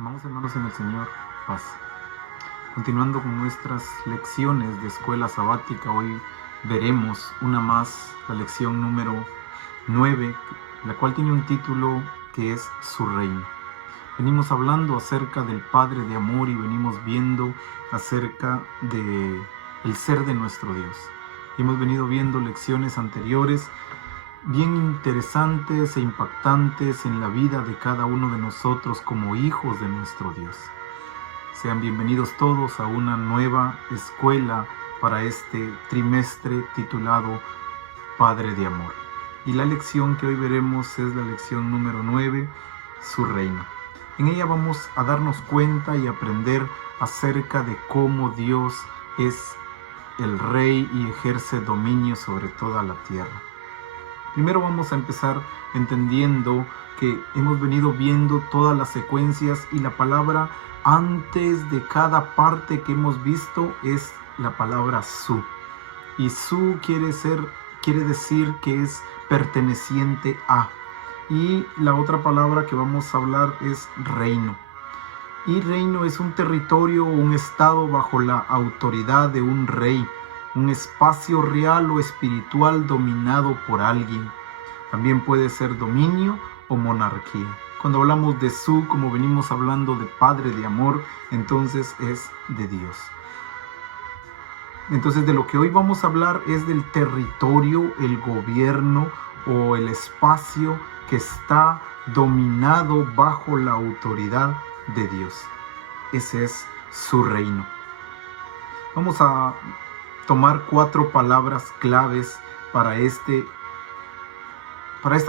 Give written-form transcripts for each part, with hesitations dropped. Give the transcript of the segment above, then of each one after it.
Amados hermanos en el Señor, paz. Continuando con nuestras lecciones de escuela sabática, hoy veremos una más, la lección número 9, la cual tiene un título que es Su Reino. Venimos hablando acerca del Padre de amor y venimos viendo acerca del ser de nuestro Dios. Hemos venido viendo lecciones anteriores bien interesantes e impactantes en la vida de cada uno de nosotros como hijos de nuestro Dios. Sean bienvenidos todos a una nueva escuela para este trimestre titulado Padre de Amor. Y la lección que hoy veremos es la lección número 9, Su Reino. En ella vamos a darnos cuenta y aprender acerca de cómo Dios es el Rey y ejerce dominio sobre toda la tierra. Primero vamos a empezar entendiendo que hemos venido viendo todas las secuencias y la palabra antes de cada parte que hemos visto es la palabra su. Y su quiere decir que es perteneciente a. Y la otra palabra que vamos a hablar es reino. Y reino es un territorio o un estado bajo la autoridad de un rey. Un espacio real o espiritual dominado por alguien. También puede ser dominio o monarquía. Cuando hablamos de su, como venimos hablando de Padre de amor, entonces es de Dios. Entonces de lo que hoy vamos a hablar es del territorio, el gobierno o el espacio que está dominado bajo la autoridad de Dios. Ese es su reino. Vamos a tomar 4 palabras claves para esta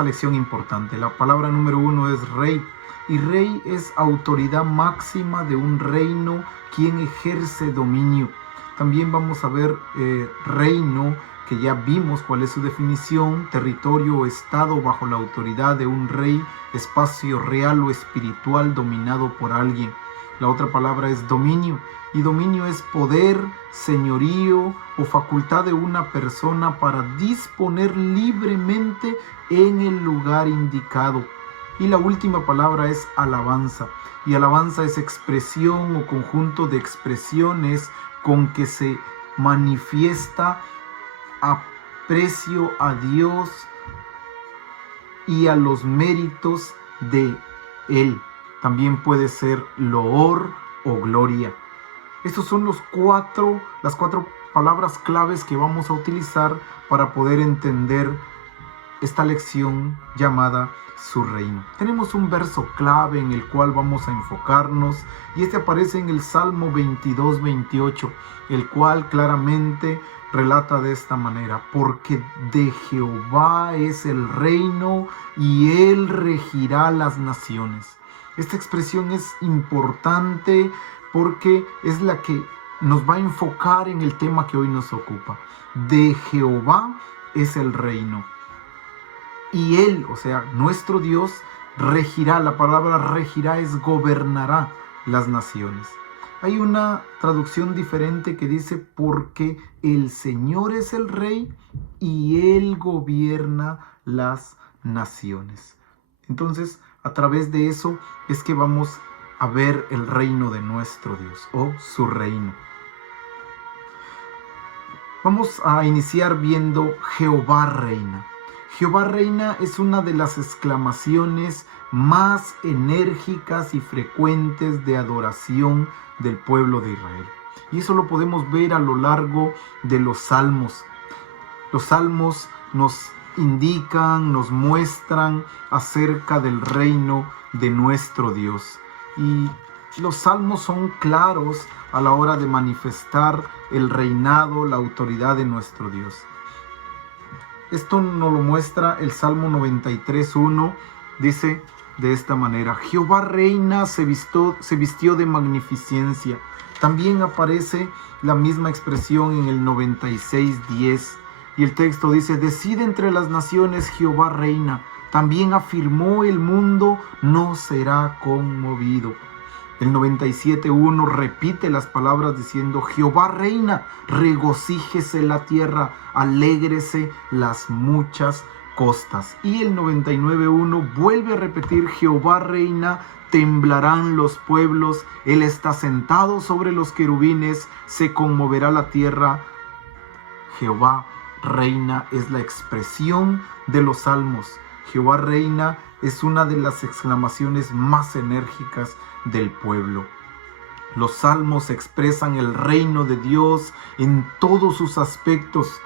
lección importante. La palabra número 1 es rey. Y rey es autoridad máxima de un reino, quien ejerce dominio. También vamos a ver reino, que ya vimos cuál es su definición: territorio o estado bajo la autoridad de un rey, espacio real o espiritual dominado por alguien. La otra palabra es dominio. Y dominio es poder, señorío o facultad de una persona para disponer libremente en el lugar indicado. Y la última palabra es alabanza. Y alabanza es expresión o conjunto de expresiones con que se manifiesta aprecio a Dios y a los méritos de Él. También puede ser loor o gloria. Estas son las 4 palabras claves que vamos a utilizar para poder entender esta lección llamada Su Reino. Tenemos un verso clave en el cual vamos a enfocarnos, y este aparece en el Salmo 22-28, el cual claramente relata de esta manera: porque de Jehová es el reino y Él regirá las naciones. Esta expresión es importante porque es la que nos va a enfocar en el tema que hoy nos ocupa. De Jehová es el reino. Y Él, o sea, nuestro Dios, regirá. La palabra regirá es gobernará las naciones. Hay una traducción diferente que dice: porque el Señor es el rey y Él gobierna las naciones. Entonces, a través de eso es que vamos a ver el reino de nuestro Dios o su reino. Vamos a iniciar viendo Jehová reina. Jehová reina es una de las exclamaciones más enérgicas y frecuentes de adoración del pueblo de Israel. Y eso lo podemos ver a lo largo de los salmos. Los salmos nos indican, nos muestran acerca del reino de nuestro Dios. Y los salmos son claros a la hora de manifestar el reinado, la autoridad de nuestro Dios. Esto nos lo muestra el Salmo 93:1. Dice de esta manera: Jehová reina, se vistió de magnificencia. También aparece la misma expresión en el 96:10. Y el texto dice: decide entre las naciones, Jehová reina. También afirmó el mundo, no será conmovido. El 97:1 repite las palabras diciendo: Jehová reina, regocíjese la tierra, alégrese las muchas costas. Y el 99:1 vuelve a repetir: Jehová reina, temblarán los pueblos, Él está sentado sobre los querubines, se conmoverá la tierra. Jehová reina es la expresión de los salmos. Jehová reina es una de las exclamaciones más enérgicas del pueblo. Los salmos expresan el reino de Dios en todos sus aspectos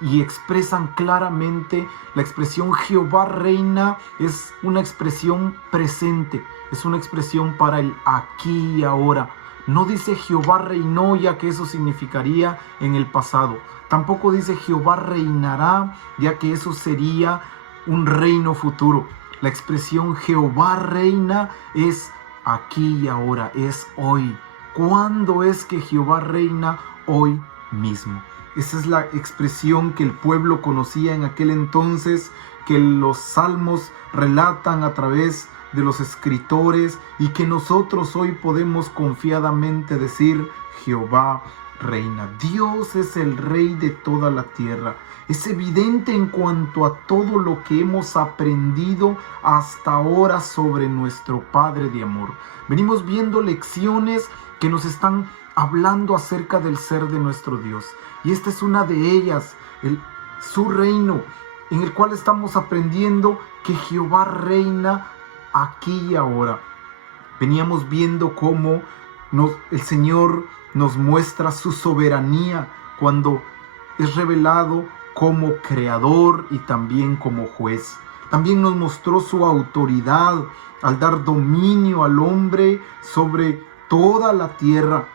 y expresan claramente la expresión Jehová reina. Es una expresión presente, es una expresión para el aquí y ahora. No dice Jehová reinó, ya que eso significaría en el pasado. Tampoco dice Jehová reinará, ya que eso sería un reino futuro. La expresión Jehová reina es aquí y ahora, es hoy. ¿Cuándo es que Jehová reina? Hoy mismo. Esa es la expresión que el pueblo conocía en aquel entonces, que los salmos relatan a través de los escritores y que nosotros hoy podemos confiadamente decir: Jehová reina. Dios es el rey de toda la tierra. Es evidente en cuanto a todo lo que hemos aprendido hasta ahora sobre nuestro Padre de amor. Venimos viendo lecciones que nos están hablando acerca del ser de nuestro Dios. Y esta es una de ellas, su reino, en el cual estamos aprendiendo que Jehová reina aquí y ahora. Veníamos viendo cómo el Señor nos muestra su soberanía cuando es revelado como creador y también como juez. También nos mostró su autoridad al dar dominio al hombre sobre toda la tierra.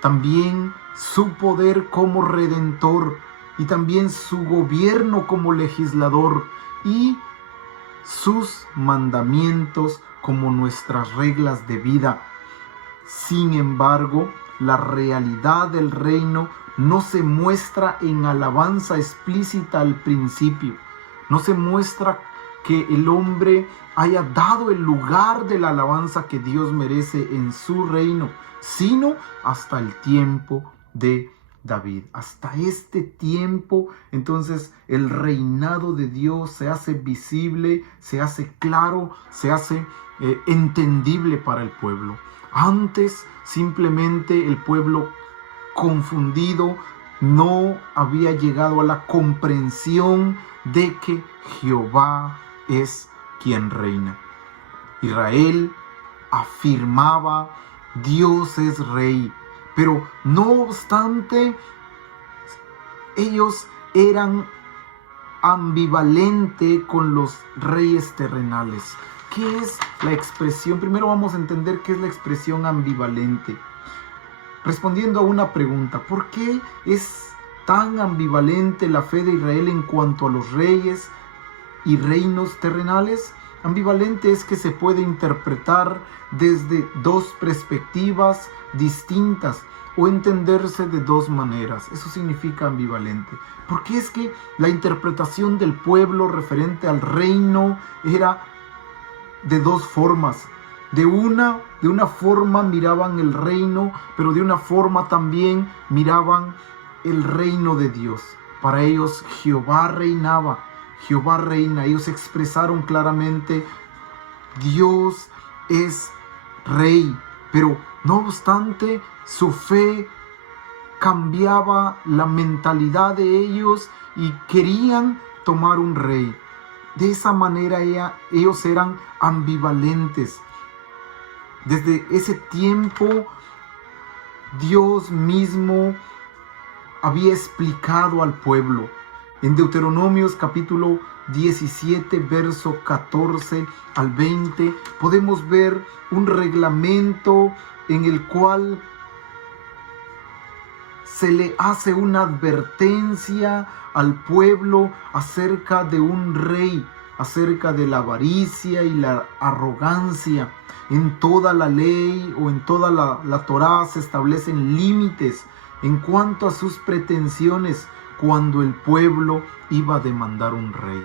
También su poder como redentor y también su gobierno como legislador y sus mandamientos como nuestras reglas de vida. Sin embargo, la realidad del reino no se muestra en alabanza explícita al principio. No se muestra que el hombre haya dado el lugar de la alabanza que Dios merece en su reino, sino hasta el tiempo de David. Hasta este tiempo, entonces, el reinado de Dios se hace visible, se hace claro, se hace entendible para el pueblo. Antes, simplemente el pueblo confundido no había llegado a la comprensión de que Jehová es quien reina. Israel afirmaba: Dios es rey, pero no obstante, ellos eran ambivalentes con los reyes terrenales. ¿Qué es la expresión? Primero vamos a entender qué es la expresión ambivalente. Respondiendo a una pregunta: ¿por qué es tan ambivalente la fe de Israel en cuanto a los reyes y reinos terrenales? Ambivalente es que se puede interpretar desde dos perspectivas distintas o entenderse de dos maneras. Eso significa ambivalente. Porque es que la interpretación del pueblo referente al reino era de dos formas. De una forma miraban el reino, pero de una forma también miraban el reino de Dios. Para ellos Jehová reinaba, Jehová reina. Ellos expresaron claramente: Dios es rey. Pero no obstante, su fe cambiaba la mentalidad de ellos y querían tomar un rey. De esa manera ellos eran ambivalentes. Desde ese tiempo, Dios mismo había explicado al pueblo. En Deuteronomios capítulo 17, verso 14 al 20, podemos ver un reglamento en el cual se le hace una advertencia al pueblo acerca de un rey, acerca de la avaricia y la arrogancia. En toda la ley o en toda la Torá se establecen límites en cuanto a sus pretensiones cuando el pueblo iba a demandar un rey.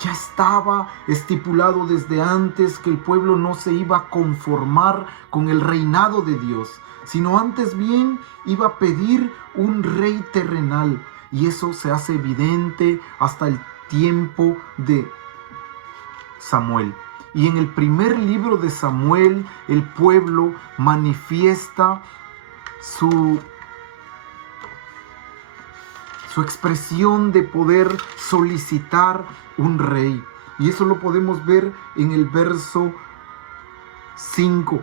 Ya estaba estipulado desde antes que el pueblo no se iba a conformar con el reinado de Dios, sino antes bien iba a pedir un rey terrenal. Y eso se hace evidente hasta el tiempo de Samuel. Y en el primer libro de Samuel, el pueblo manifiesta su expresión de poder solicitar un rey. Y eso lo podemos ver en el verso 5.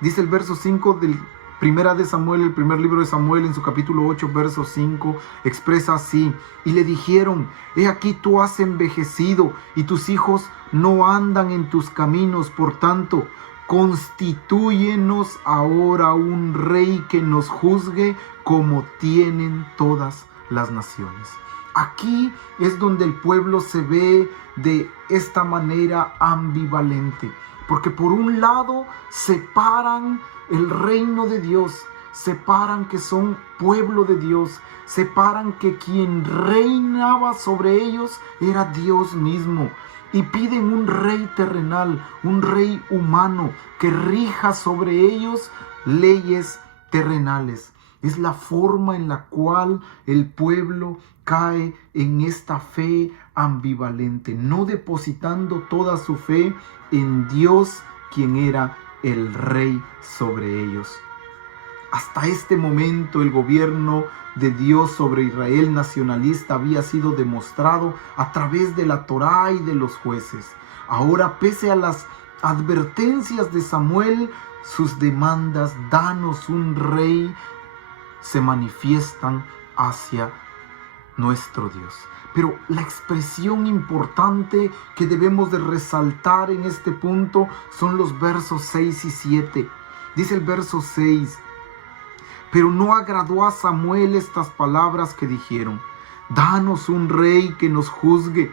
Dice el verso 5 del Primera de Samuel, el primer libro de Samuel, en su capítulo 8, verso 5, expresa así: y le dijeron, he aquí tú has envejecido y tus hijos no andan en tus caminos, por tanto, constitúyenos ahora un rey que nos juzgue como tienen todas las naciones. Aquí es donde el pueblo se ve de esta manera ambivalente, porque por un lado separan el reino de Dios, separan que son pueblo de Dios, separan que quien reinaba sobre ellos era Dios mismo, y piden un rey terrenal, un rey humano que rija sobre ellos leyes terrenales. Es la forma en la cual el pueblo cae en esta fe ambivalente, no depositando toda su fe en Dios, quien era el rey sobre ellos. Hasta este momento el gobierno de Dios sobre Israel nacionalista había sido demostrado a través de la Torá y de los jueces. Ahora, pese a las advertencias de Samuel, sus demandas, danos un rey, se manifiestan hacia nuestro Dios. Pero la expresión importante que debemos de resaltar en este punto son los versos 6 y 7. Dice el verso 6: pero no agradó a Samuel estas palabras que dijeron, danos un rey que nos juzgue.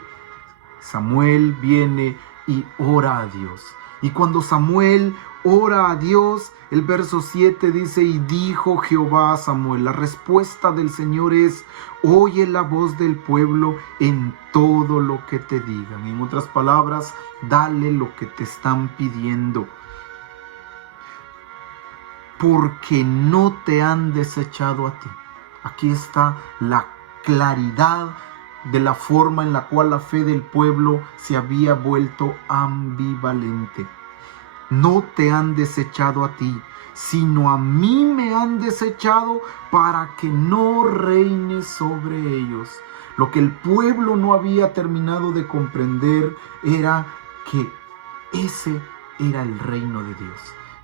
Samuel viene y ora a Dios. Y cuando Samuel ora a Dios, el verso 7 dice, y dijo Jehová a Samuel, la respuesta del Señor es, oye la voz del pueblo en todo lo que te digan. En otras palabras, dale lo que te están pidiendo, porque no te han desechado a ti. Aquí está la claridad de la forma en la cual la fe del pueblo se había vuelto ambivalente. No te han desechado a ti, sino a mí me han desechado para que no reine sobre ellos. Lo que el pueblo no había terminado de comprender era que ese era el reino de Dios,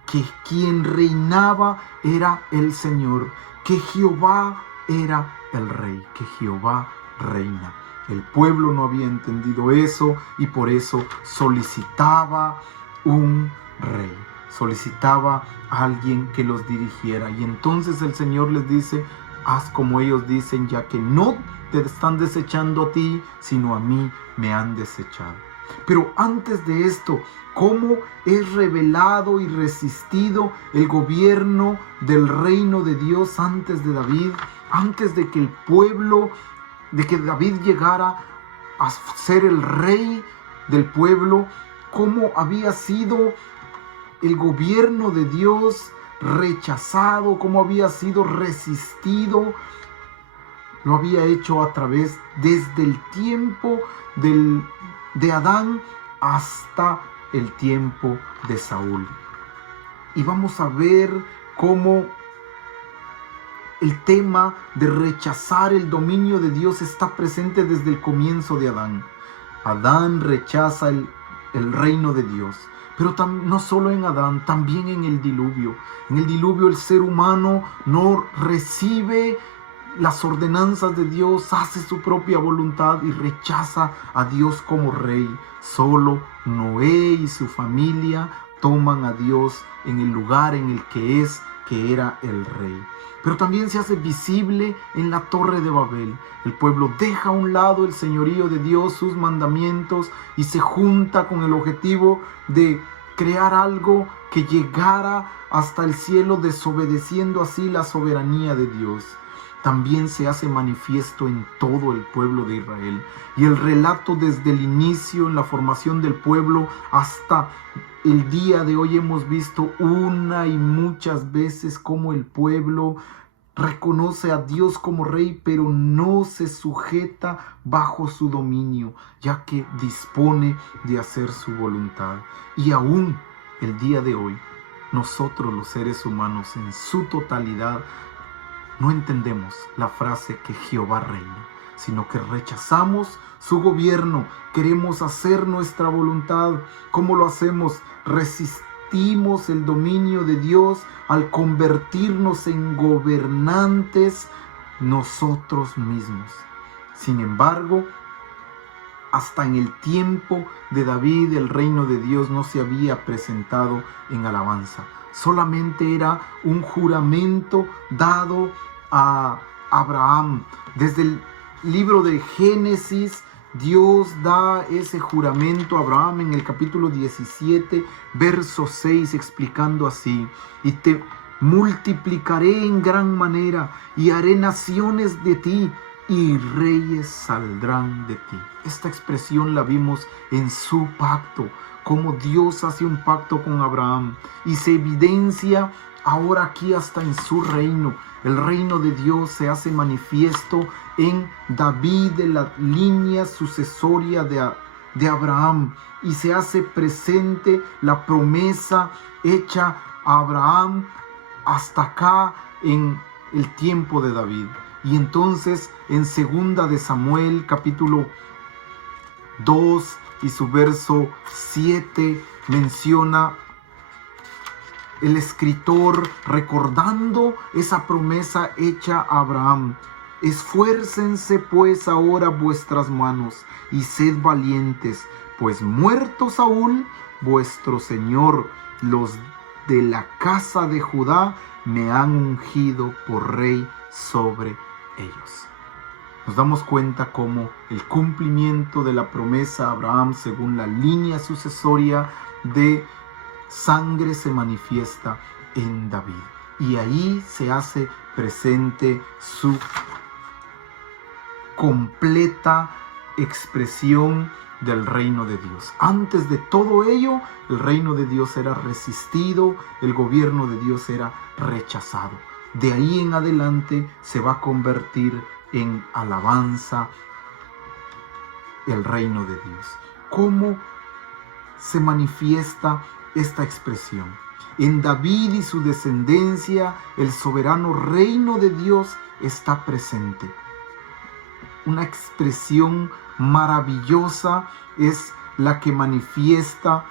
que quien reinaba era el Señor, que Jehová era el rey, que Jehová reina. El pueblo no había entendido eso y por eso solicitaba un rey, solicitaba a alguien que los dirigiera. Y entonces el Señor les dice, haz como ellos dicen, ya que no te están desechando a ti, sino a mí me han desechado. Pero antes de esto, ¿cómo es revelado y resistido el gobierno del reino de Dios antes de David? Antes de que el pueblo, de que David llegara a ser el rey del pueblo, ¿cómo había sido el gobierno de Dios rechazado? ¿Cómo había sido resistido? Lo había hecho a través, desde el tiempo de Adán hasta el tiempo de Saúl. Y vamos a ver cómo el tema de rechazar el dominio de Dios está presente desde el comienzo de Adán. Adán rechaza el reino de Dios. Pero no solo en Adán, también en el diluvio. En el diluvio el ser humano no recibe las ordenanzas de Dios, hace su propia voluntad y rechaza a Dios como rey. Solo Noé y su familia toman a Dios en el lugar en el que era el rey. Pero también se hace visible en la Torre de Babel. El pueblo deja a un lado el señorío de Dios, sus mandamientos, y se junta con el objetivo de crear algo que llegara hasta el cielo, desobedeciendo así la soberanía de Dios. También se hace manifiesto en todo el pueblo de Israel. Y el relato desde el inicio, en la formación del pueblo, hasta el día de hoy hemos visto una y muchas veces cómo el pueblo reconoce a Dios como rey, pero no se sujeta bajo su dominio, ya que dispone de hacer su voluntad. Y aún el día de hoy, nosotros los seres humanos en su totalidad no entendemos la frase que Jehová reina, sino que rechazamos su gobierno, queremos hacer nuestra voluntad. ¿Cómo lo hacemos? Resistimos el dominio de Dios al convertirnos en gobernantes nosotros mismos. Sin embargo, hasta en el tiempo de David, el reino de Dios no se había presentado en alabanza. Solamente era un juramento dado a Abraham. Desde el libro de Génesis, Dios da ese juramento a Abraham en el capítulo 17, verso 6, explicando así: y te multiplicaré en gran manera, y haré naciones de ti, y reyes saldrán de ti. Esta expresión la vimos en su pacto, como Dios hace un pacto con Abraham, y se evidencia ahora aquí hasta en su reino. El reino de Dios se hace manifiesto en David, de la línea sucesoria de Abraham, y se hace presente la promesa hecha a Abraham hasta acá en el tiempo de David. Y entonces en 2 de Samuel capítulo 2 y su verso 7 menciona el escritor recordando esa promesa hecha a Abraham: esfuércense pues ahora vuestras manos y sed valientes, pues muerto Saúl, vuestro señor, los de la casa de Judá me han ungido por rey sobre ellos. Nos damos cuenta cómo el cumplimiento de la promesa a Abraham según la línea sucesoria de sangre se manifiesta en David, y ahí se hace presente su completa expresión del reino de Dios. Antes de todo ello, el reino de Dios era resistido, el gobierno de Dios era rechazado. De ahí en adelante se va a convertir en alabanza el reino de Dios. ¿Cómo se manifiesta esta expresión? En David y su descendencia, el soberano reino de Dios está presente. Una expresión maravillosa es la que manifiesta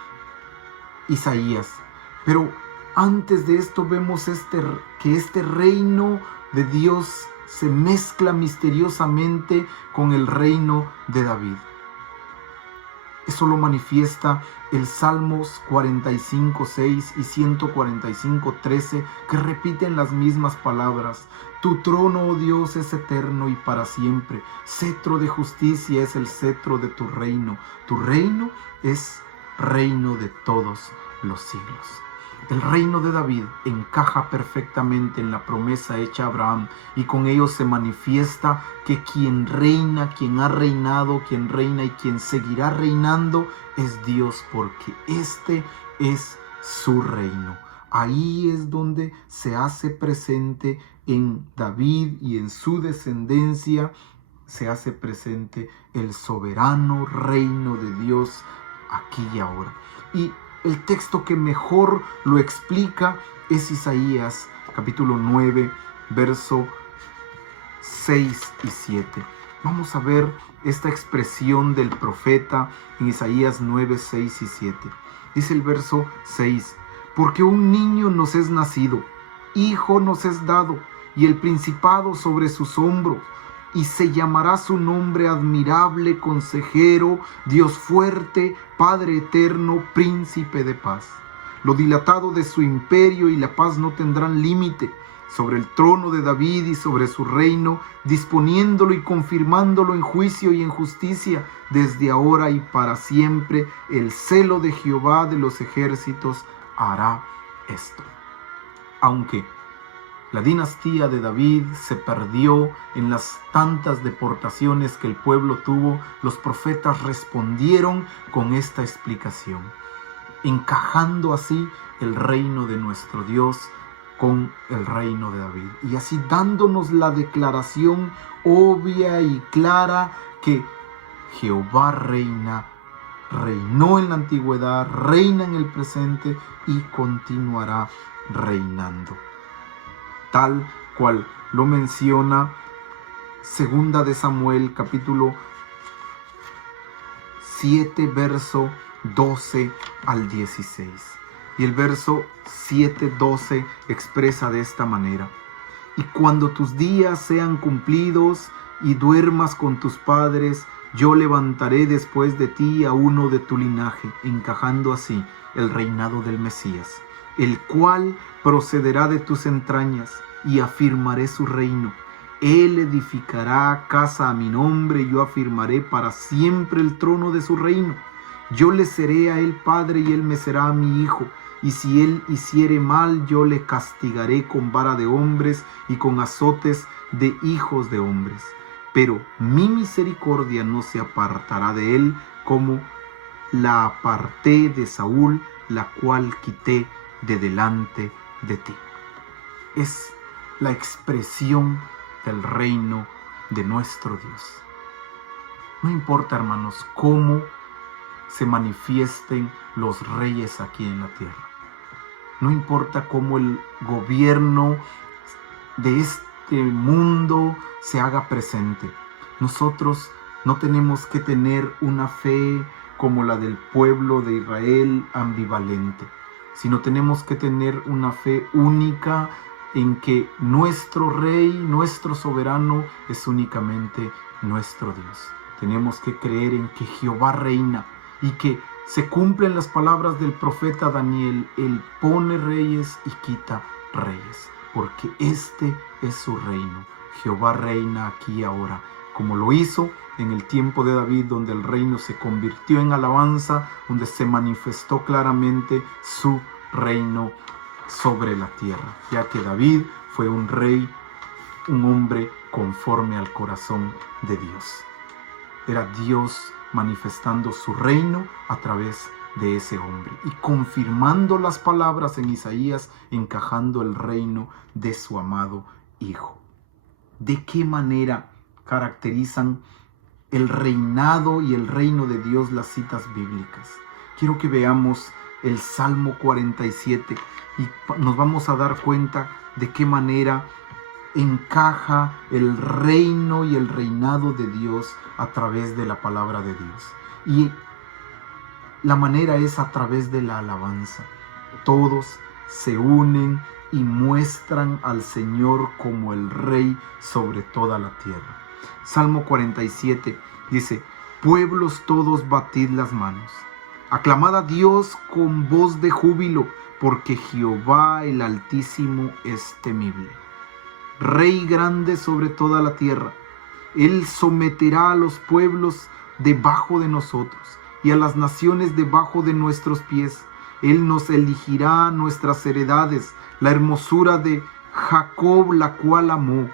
Isaías. Pero antes de esto vemos que este reino de Dios se mezcla misteriosamente con el reino de David. Eso lo manifiesta el Salmos 45:6 y 145:13, que repiten las mismas palabras. Tu trono, oh Dios, es eterno y para siempre. Cetro de justicia es el cetro de tu reino. Tu reino es reino de todos los siglos. El reino de David encaja perfectamente en la promesa hecha a Abraham, y con ello se manifiesta que quien reina, quien ha reinado, quien reina y quien seguirá reinando es Dios, porque este es su reino. Ahí es donde se hace presente en David y en su descendencia, se hace presente el soberano reino de Dios aquí y ahora. Y el texto que mejor lo explica es Isaías capítulo 9, verso 6 y 7. Vamos a ver esta expresión del profeta en Isaías 9, 6 y 7. Dice el verso 6: porque un niño nos es nacido, hijo nos es dado, y el principado sobre sus hombros, y se llamará su nombre admirable, consejero, Dios fuerte, Padre eterno, príncipe de paz. Lo dilatado de su imperio y la paz no tendrán límite sobre el trono de David y sobre su reino, disponiéndolo y confirmándolo en juicio y en justicia, desde ahora y para siempre. El celo de Jehová de los ejércitos hará esto. Aunque la dinastía de David se perdió en las tantas deportaciones que el pueblo tuvo, los profetas respondieron con esta explicación, encajando así el reino de nuestro Dios con el reino de David. Y así dándonos la declaración obvia y clara que Jehová reina, reinó en la antigüedad, reina en el presente y continuará reinando. Tal cual lo menciona Segunda de Samuel, capítulo 7, verso 12 al 16. Y el verso 7:12 expresa de esta manera: y cuando tus días sean cumplidos y duermas con tus padres, yo levantaré después de ti a uno de tu linaje, encajando así el reinado del Mesías, el cual procederá de tus entrañas, y afirmaré su reino. Él edificará casa a mi nombre, y yo afirmaré para siempre el trono de su reino. Yo le seré a él padre, y él me será mi hijo. Y si él hiciere mal, yo le castigaré con vara de hombres y con azotes de hijos de hombres. Pero mi misericordia no se apartará de él, como la aparté de Saúl, la cual quité de delante de ti. Es la expresión del reino de nuestro Dios. No importa, hermanos, cómo se manifiesten los reyes aquí en la tierra. No importa cómo el gobierno de este mundo se haga presente. Nosotros no tenemos que tener una fe como la del pueblo de Israel, ambivalente, sino tenemos que tener una fe única en que nuestro rey, nuestro soberano, es únicamente nuestro Dios. Tenemos que creer en que Jehová reina y que se cumplen las palabras del profeta Daniel: Él pone reyes y quita reyes, porque este es su reino. Jehová reina aquí y ahora, como lo hizo en el tiempo de David, donde el reino se convirtió en alabanza, donde se manifestó claramente su reino sobre la tierra, ya que David fue un rey, un hombre conforme al corazón de Dios. Era Dios manifestando su reino a través de ese hombre y confirmando las palabras en Isaías, encajando el reino de su amado Hijo. ¿De qué manera caracterizan el reinado y el reino de Dios las citas bíblicas? Quiero que veamos el Salmo 47 y nos vamos a dar cuenta de qué manera encaja el reino y el reinado de Dios a través de la palabra de Dios. Y la manera es a través de la alabanza. Todos se unen y muestran al Señor como el Rey sobre toda la tierra. Salmo 47 dice: pueblos todos, batid las manos. Aclamad a Dios con voz de júbilo, porque Jehová el Altísimo es temible. Rey grande sobre toda la tierra. Él someterá a los pueblos debajo de nosotros y a las naciones debajo de nuestros pies. Él nos elegirá nuestras heredades, la hermosura de Jacob, la cual amó.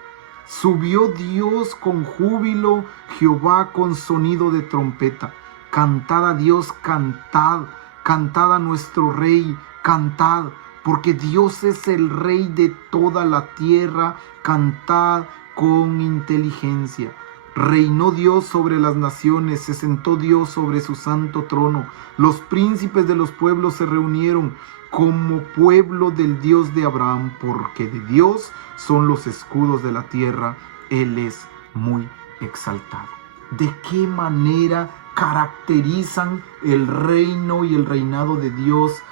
Subió Dios con júbilo, Jehová con sonido de trompeta. Cantad a Dios, cantad, cantad a nuestro Rey, cantad, porque Dios es el Rey de toda la tierra. Cantad con inteligencia. Reinó Dios sobre las naciones, se sentó Dios sobre su santo trono. Los príncipes de los pueblos se reunieron como pueblo del Dios de Abraham, porque de Dios son los escudos de la tierra. Él es muy exaltado. ¿De qué manera caracterizan el reino y el reinado de Dios?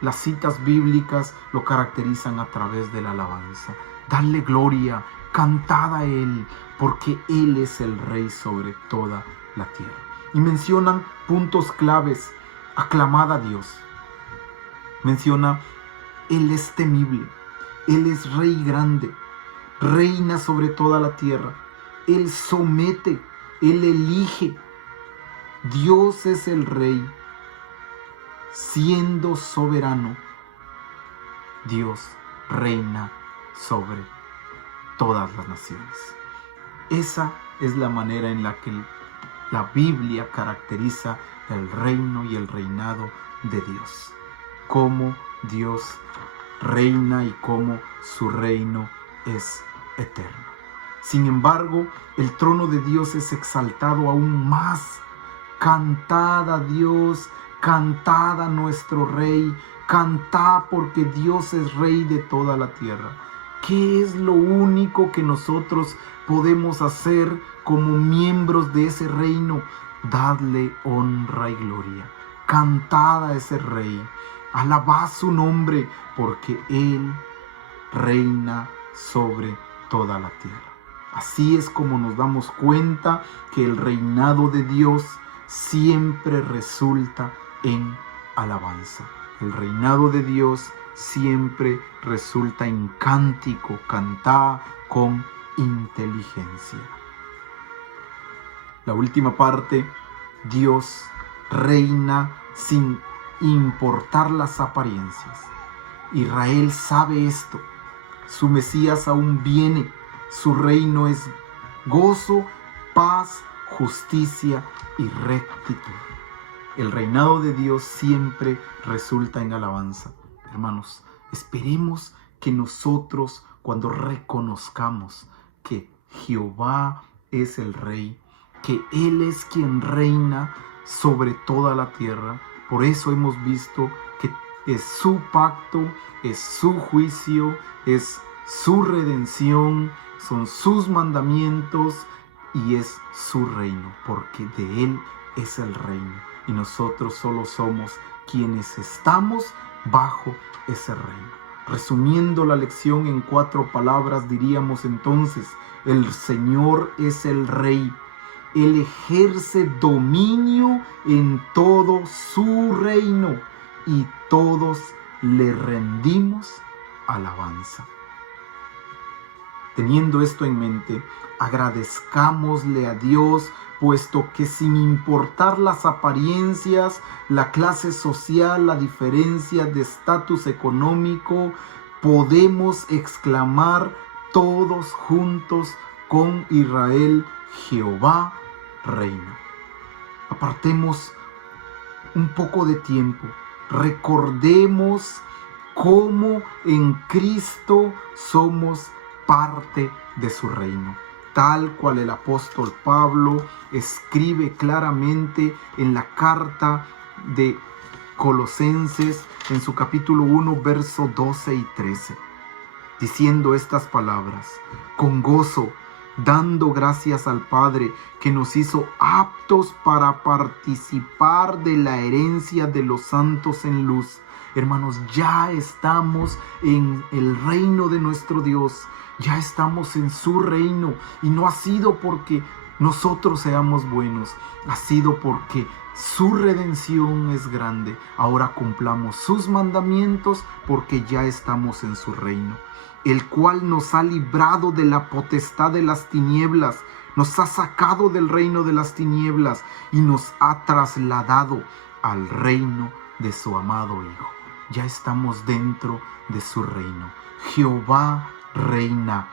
Las citas bíblicas lo caracterizan a través de la alabanza. Dale gloria, cantad a Él, porque Él es el Rey sobre toda la tierra. Y mencionan puntos claves. Aclamad a Dios. Menciona: Él es temible, Él es Rey grande, reina sobre toda la tierra. Él somete, Él elige. Dios es el Rey, siendo soberano. Dios reina sobre todas las naciones. Esa es la manera en la que la Biblia caracteriza el reino y el reinado de Dios. Cómo Dios reina y cómo su reino es eterno. Sin embargo, el trono de Dios es exaltado aún más. Cantad a Dios, cantad a nuestro Rey, cantad porque Dios es Rey de toda la tierra. ¿Qué es lo único que nosotros podemos hacer como miembros de ese reino? Dadle honra y gloria. Cantad a ese Rey, alabad su nombre, porque Él reina sobre toda la tierra. Así es como nos damos cuenta que el reinado de Dios siempre resulta en alabanza. El reinado de Dios siempre resulta en cántico, cantá con inteligencia. La última parte, Dios reina sin importar las apariencias. Israel sabe esto. Su Mesías aún viene. Su reino es gozo, paz, justicia y rectitud. El reinado de Dios siempre resulta en alabanza. Hermanos, esperemos que nosotros, cuando reconozcamos que Jehová es el Rey, que Él es quien reina sobre toda la tierra, por eso hemos visto que es su pacto, es su juicio, es su redención, son sus mandamientos y es su reino, porque de Él es el reino y nosotros solo somos quienes estamos bajo ese reino. Resumiendo la lección en 4 palabras, diríamos entonces: el Señor es el Rey. Él ejerce dominio en todo su reino y todos le rendimos alabanza. Teniendo esto en mente, agradezcámosle a Dios, puesto que sin importar las apariencias, la clase social, la diferencia de estatus económico, podemos exclamar todos juntos con Israel: Jehová reina. Apartemos un poco de tiempo, recordemos cómo en Cristo somos parte de su reino, tal cual el apóstol Pablo escribe claramente en la carta de Colosenses, en su capítulo 1, verso 12 y 13, diciendo estas palabras: con gozo, dando gracias al Padre, que nos hizo aptos para participar de la herencia de los santos en luz. Hermanos, ya estamos en el reino de nuestro Dios, ya estamos en su reino, y no ha sido porque nosotros seamos buenos, ha sido porque su redención es grande. Ahora cumplamos sus mandamientos porque ya estamos en su reino, el cual nos ha librado de la potestad de las tinieblas, nos ha sacado del reino de las tinieblas y nos ha trasladado al reino de su amado Hijo. Ya estamos dentro de su reino. Jehová reina.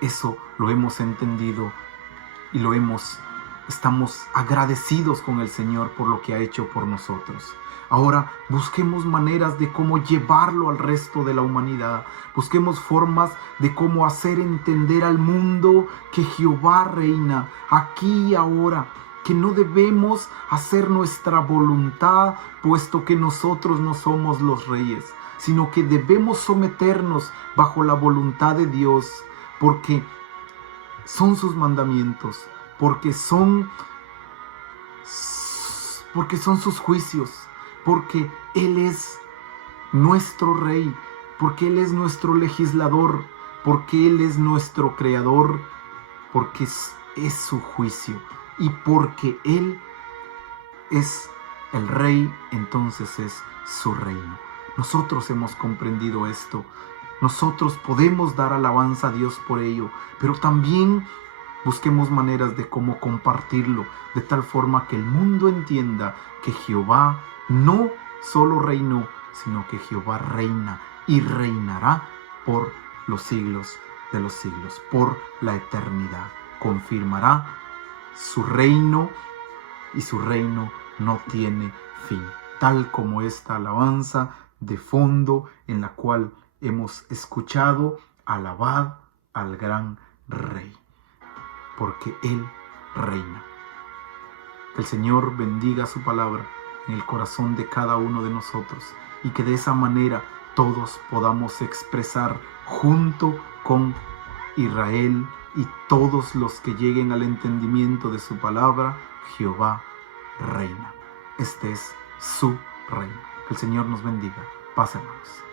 Eso lo hemos entendido y estamos agradecidos con el Señor por lo que ha hecho por nosotros. Ahora busquemos maneras de cómo llevarlo al resto de la humanidad. Busquemos formas de cómo hacer entender al mundo que Jehová reina aquí y ahora, que no debemos hacer nuestra voluntad, puesto que nosotros no somos los reyes, sino que debemos someternos bajo la voluntad de Dios, porque son sus mandamientos, porque son sus juicios, porque Él es nuestro Rey, porque Él es nuestro legislador, porque Él es nuestro creador, porque es su juicio, y porque Él es el Rey, entonces es su reino. Nosotros hemos comprendido esto. Nosotros podemos dar alabanza a Dios por ello, pero también busquemos maneras de cómo compartirlo, de tal forma que el mundo entienda que Jehová no solo reinó, sino que Jehová reina y reinará por los siglos de los siglos, por la eternidad. Confirmará su reino y su reino no tiene fin. Tal como esta alabanza de fondo en la cual hemos escuchado: alabad al gran Rey, porque Él reina. Que el Señor bendiga su palabra en el corazón de cada uno de nosotros, y que de esa manera todos podamos expresar junto con Israel y todos los que lleguen al entendimiento de su palabra: Jehová reina. Este es su reino. Que el Señor nos bendiga. Paz, hermanos.